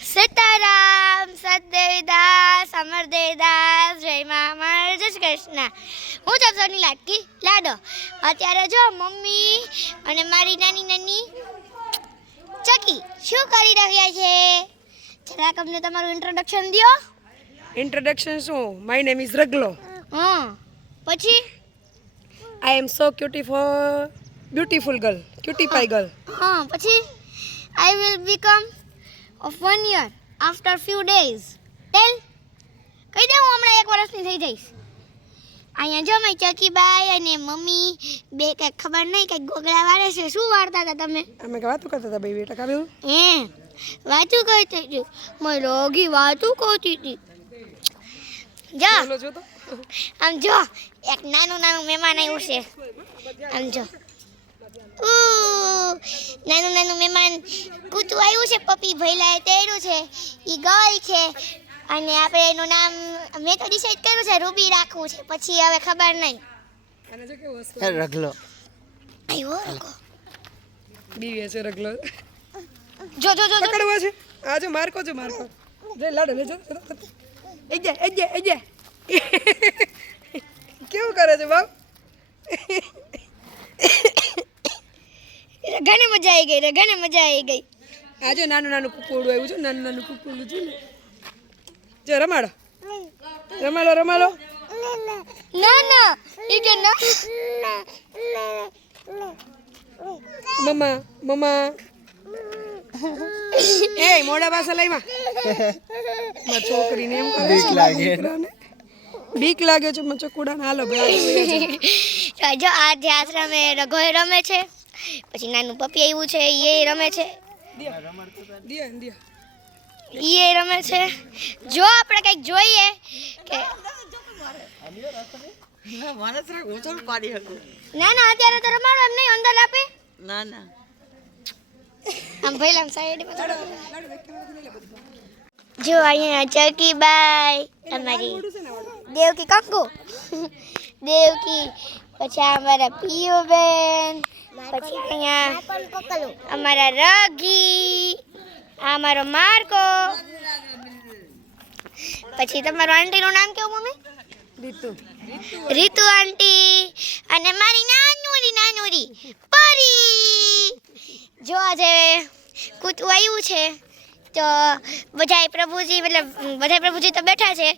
સીતારામ સદેવદાસ અમરદેવદાસ જય મામર જય શ્રી કૃષ્ણ હું છું સોની લાટકી લાડો. અત્યારે જો મમ્મી અને મારી નાની નાની ચકી શું કરી રહ્યા છે? જરાક અમને તમારું ઇન્ટ્રોડક્શન દ્યો ઇન્ટ્રોડક્શન શું? માય નેમ ઇઝ રગલો. હા. પછી? I am so cutieful beautiful girl cutie pie girl હા. પછી? I will become of one year after few days tell કહી દે હું હમણાં એક વર્ષની થઈ જઈશ. અહીંયા જો મેં ચકીબાઈ અને મમ્મી બે કંઈક ખબર નહીં કંઈક ગોગળા વાળે છે શું વાળતા હતા તમે? અમે વાતું કરતા હતા ભાઈ બેટા કાવ્યું હે વાતું કરતી હતી. મેં રોગી વાતું કરતી હતી. જો. આમ જો એક નાનું નાનું મહેમાન આવ્યું છે. આમ જો. નાનું નાનું મહેમાન કૂતું આવ્યું છે પપ્પી ભૈલાએ તેડ્યું છે એ ગર્લ છે અને આપણે એનું નામ મેં તો ડિસાઈડ કર્યું છે રૂબી રાખવું છે પછી હવે ખબર નહીં. જો રગલો. આવ્યો રગો. બીવે છે રગલો. જો જો જો પકડવો છે. આ જો મારકો જો મારકો. જે. લાડો લેજો એજે એજે એજે કેવું કરે છે બાપ? રગાને મજા આવી ગઈ રઘાને મજા આવી ગઈ. આ જો નાનું નાનું કુકુડું આવ્યું છે નાનું નાનું કુકુડું છે ને. જો રમાડો. રમાડો રમાડો. ના ના એ કે ના. મમ્મા મમ્મા એ મોડા પાસે લઈ માં. છોકરીને એમ કરે બીક લાગે. બીક લાગે છે મારા ચકુડાને હાલો ભાઈ જો આ જે આશ્રમે રઘોય રમે છે. પછી નાનું પપી આવ્યું છે એ રમે છે. દિયા દિયા એ રમે છે. જો આપણે કંઈક જોઈએ કે ના ના અત્યારે તો રમાડો એમ નહીં અંદર આપે. ના ના. આમ ભાઈ આમ સાઈડમાં જો અહીંયા ચકીબાઈ અમારી દેવકી કંકુ. દેવકી પછી આ અમારા પિયુબેન પછી અહીંયા અમારા રગી આ અમારો માર્કો. પછી તમારું આંટીનું નામ કેવું મમ્મી? રીતુ. રીતુ આંટી. અને મારી નાનુરી નાનુરી પરી. જો આજે કૂતું આવ્યું છે તો બધાય પ્રભુજી મતલબ બધાય પ્રભુજી તો બેઠા છે.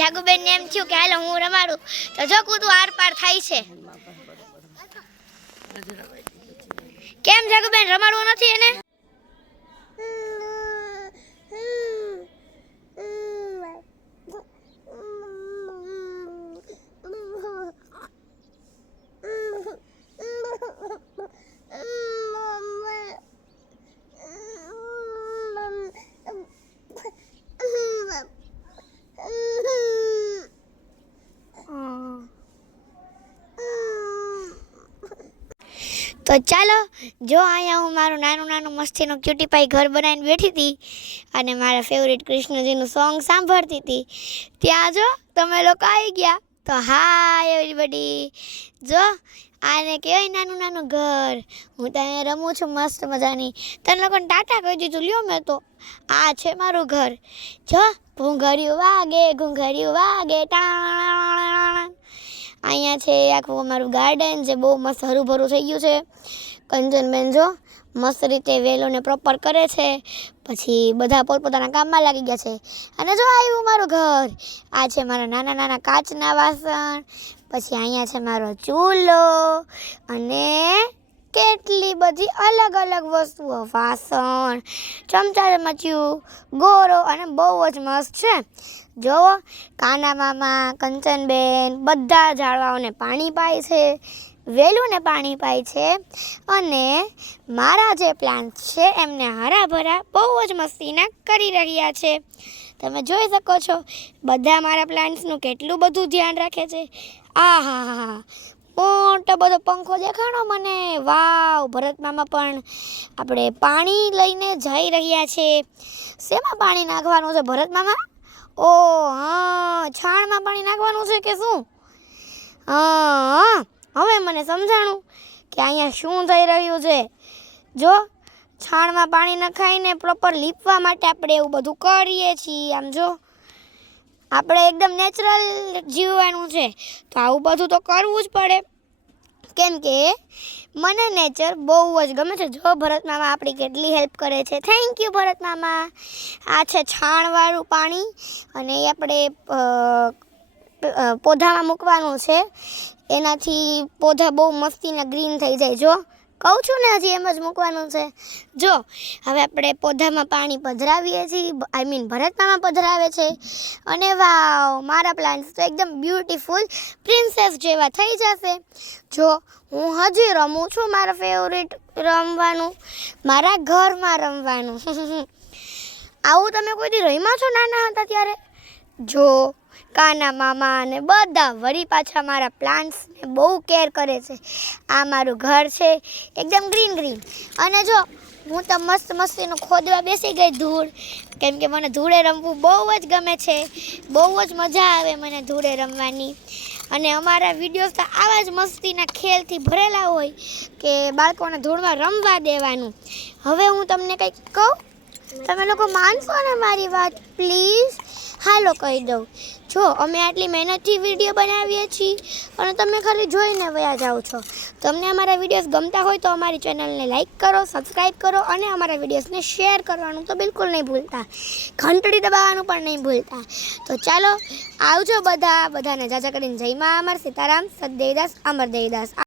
જાગુબેનને એમ થયું કે હાલો હું રમાડું. તો જો કૂતું આર પાર થાય છે. કેમ જાગુબેન? રમાડવો નથી એને? તો ચાલો, જો અહીંયા હું મારું નાનું નાનું મસ્તીનું ક્યુટીપાઈ ઘર બનાવીને બેઠી હતી અને મારા ફેવરેટ કૃષ્ણજીનું સોંગ સાંભળતી હતી, ત્યાં જો તમે લોકો આવી ગયા. તો હાય એવરીબડી જો આને કહેવાય નાનું નાનું ઘર. હું તો અહીંયા રમું છું મસ્ત મજાની. તને લોકોને ટાટા કહી દીધું, લ્યો મેં તો. આ છે મારું ઘર. જો ઘૂંઘર્યું વાગે ઘૂંઘર્યું વાગે ટાણ. અહીંયા છે આખું અમારું ગાર્ડન જે બહુ મસ્ત હરુભરું થઈ ગયું છે. કંચનબેન જો મસ્ત રીતે વેલોને પ્રોપર કરે છે. પછી બધા પોતપોતાના કામમાં લાગી ગયા છે. અને જો આવ્યું મારું ઘર. આ છે મારા નાના નાના કાચના વાસણ. પછી અહીંયા છે મારો ચૂલો. અને કેટલી બધી અલગ અલગ વસ્તુઓ. વાસણ, ચમચા ચમચીયું ગોરો અને બહુ જ મસ્ત છે. જુઓ કાના મામા, કંચનબેન બધા ઝાડવાઓને પાણી પાય છે, વેલુંને પાણી પાય છે અને મારા જે પ્લાન્ટ છે એમને હરાભરા બહુ જ મસ્તીના કરી રહ્યા છે. તમે જોઈ શકો છો, બધા મારા પ્લાન્ટ્સનું કેટલું બધું ધ્યાન રાખે છે. આ હા હા મોટો બધો પંખો દેખાણો મને. વાવ ભરત મામા પણ આપણે પાણી લઈને જઈ રહ્યા છે. શેમાં પાણી નાખવાનું છે ભરત મામા ઓ, હા, છાણમાં પાણી નાખવાનું છે કે શું? હા, હવે મને સમજાણું કે અહીંયા શું થઈ રહ્યું છે. જો, છાણમાં પાણી નખાઈને પ્રોપર લીપવા માટે આપણે એવું બધું કરીએ છીએ. આમ જો આપણે એકદમ નેચરલ જીવવાનું છે. તો આવું બધું તો કરવું જ પડે. કેમ કે મને નેચર બહુ જ ગમે છે. જો ભરત મામા આપણી કેટલી હેલ્પ કરે છે. થેન્ક યુ ભરત મામા. આ છે છાણવાળું પાણી અને એ આપણે પોધામાં મૂકવાનું છે. એનાથી પોધા બહુ મસ્તીના ગ્રીન થઈ જાય. જો કહું છું ને, હજી એમ જ મૂકવાનું છે. જો, હવે આપણે પોધામાં પાણી પધરાવીએ છીએ આઈ મીન ભરતમામાં પધરાવે છે. અને વાવ, મારા પ્લાન્ટ્સ તો એકદમ બ્યુટીફુલ પ્રિન્સેસ જેવા થઈ જશે. જો, હું હજી રમું છું મારા ફેવરેટ રમવાનું, મારા ઘરમાં રમવાનું. આવું તમે કોઈ દી રમ્યા છો નાના હતા ત્યારે? જો કાના મામા અને બધા વળી પાછા મારા પ્લાન્ટ્સને બહુ કેર કરે છે. આ મારું ઘર છે, એકદમ ગ્રીન ગ્રીન અને જો, હું તો મસ્ત મસ્તીનું ખોદવા બેસી ગઈ ધૂળ. કેમ કે મને ધૂળે રમવું બહુ જ ગમે છે. બહુ જ મજા આવે મને ધૂળે રમવાની. અને અમારા વિડીયોઝ તો આવા જ મસ્તીના ખેલથી ભરેલા હોય કે બાળકોને ધૂળમાં રમવા દેવાનું. હવે હું તમને કંઈક કહું? તમે લોકો માનશો ને મારી વાત? પ્લીઝ હાલો કહી દઉં. જો, અમે આટલી મહેનતથી વીડિયો બનાવીએ છીએ અને તમે ખાલી જોઈને વયા જાઓ છો. તમને અમારા વિડીયોઝ ગમતા હોય તો અમારી ચેનલને લાઇક કરો સબસ્ક્રાઈબ કરો અને અમારા વિડીયોઝને શેર કરવાનું તો બિલકુલ નહીં ભૂલતા. ઘંટડી દબાવવાનું પણ નહીં ભૂલતા. તો ચાલો, આવજો બધા. બધાને જાજા કરીને જય મા અમર સીતારામ સદદેવદાસ અમર દેવદાસ.